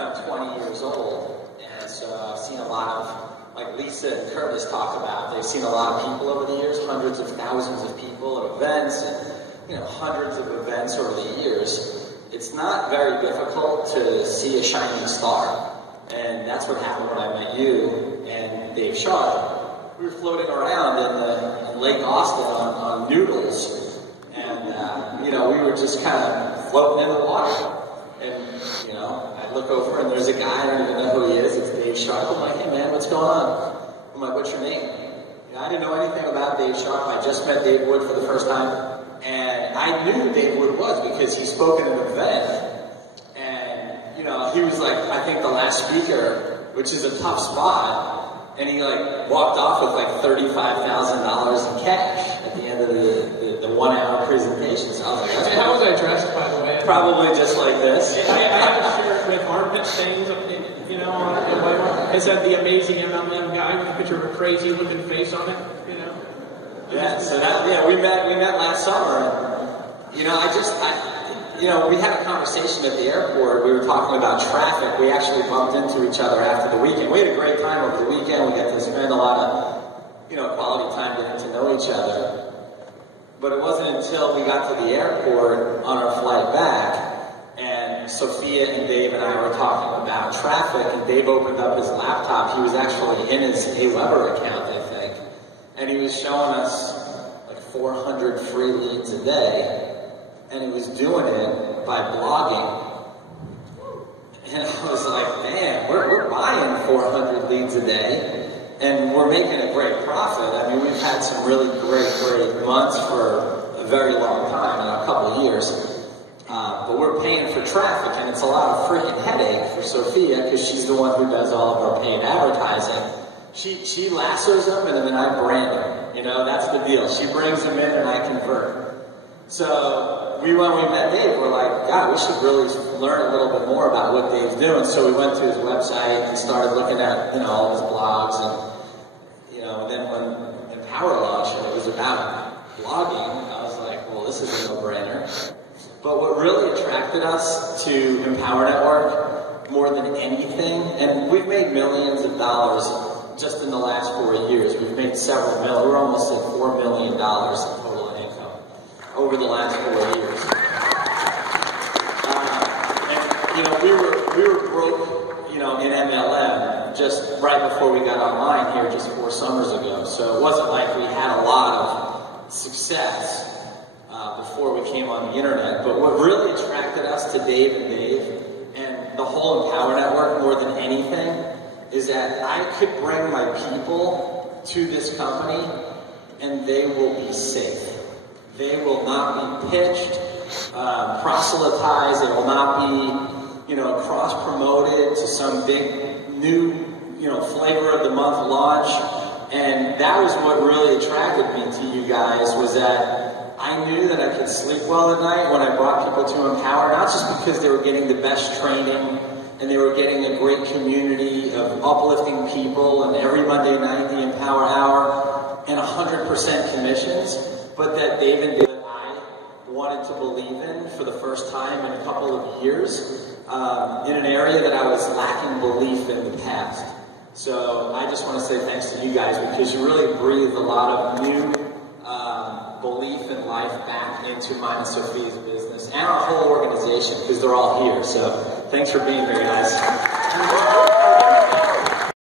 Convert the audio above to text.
I'm 20 years old, and so I've seen a lot of, like Lisa and Curtis talk about, they've seen a lot of people over the years, hundreds of thousands of people at events, and hundreds of events over the years. It's not very difficult to see a shining star, and that's what happened when I met you and Dave Sharp. We were floating around in Lake Austin on noodles, and we were just kind of floating in the water. And I look over and there's a guy, I don't even know who he is, it's Dave Sharp. I'm like, hey man, what's going on? I'm like, what's your name? I didn't know anything about Dave Sharp. I just met Dave Wood for the first time. And I knew who Dave Wood was because he spoke at an event. And, he was like, I think the last speaker, which is a tough spot. And he walked off with $35,000 in cash at the end of the 1 hour presentation. So I was like, how was I dressed, by the way? Probably just like this. I have a shirt with armpit stains, on it. It said the amazing MLM guy with a picture of a crazy looking face on it, Yeah, so we met last summer. We had a conversation at the airport. We were talking about traffic. We actually bumped into each other after the weekend. We had a great time over the weekend. We got to spend a lot of, quality time getting to know each other. But it wasn't until we got to the airport on our flight back, and Sophia and Dave and I were talking about traffic, and Dave opened up his laptop. He was actually in his Aweber account, I think, and he was showing us 400 free leads a day, and he was doing it by blogging. And I was like, man, we're buying 400 leads a day. And we're making a great profit. I mean, we've had some really great months for a very long time, a couple of years. But we're paying for traffic, and it's a lot of freaking headache for Sophia because she's the one who does all of our paid advertising. She lassos them, and then I brand them. That's the deal. She brings them in, and I convert. So when we met Dave, we're like, God, we should really learn a little bit more about what Dave's doing. So we went to his website and started looking at all his blogs, and then when Empower launched and it was about blogging, I was like, well, this is a no-brainer. But what really attracted us to Empower Network more than anything, and we've made millions of dollars just in the last 4 years. We've made several million. We're almost at $4 million in total income over the last 4 years. We were broke, in MLM just right before we got online here just 4 summers ago. So it wasn't like we had a lot of success before we came on the internet. But what really attracted us to Dave and the whole Empower Network more than anything is that I could bring my people to this company and they will be safe. They will not be pitched, proselytized. They will not be cross-promoted to some big new, flavor of the month launch. And that was what really attracted me to you guys, was that I knew that I could sleep well at night when I brought people to Empower, not just because they were getting the best training and they were getting a great community of uplifting people, and every Monday night the Empower Hour, and 100% commissions, but that Dave and I wanted to believe in for the first time in a couple of years. In an area that I was lacking belief in the past. So I just want to say thanks to you guys because you really breathed a lot of new belief and life back into mine and Sophia's business and our whole organization because they're all here. So thanks for being here, guys.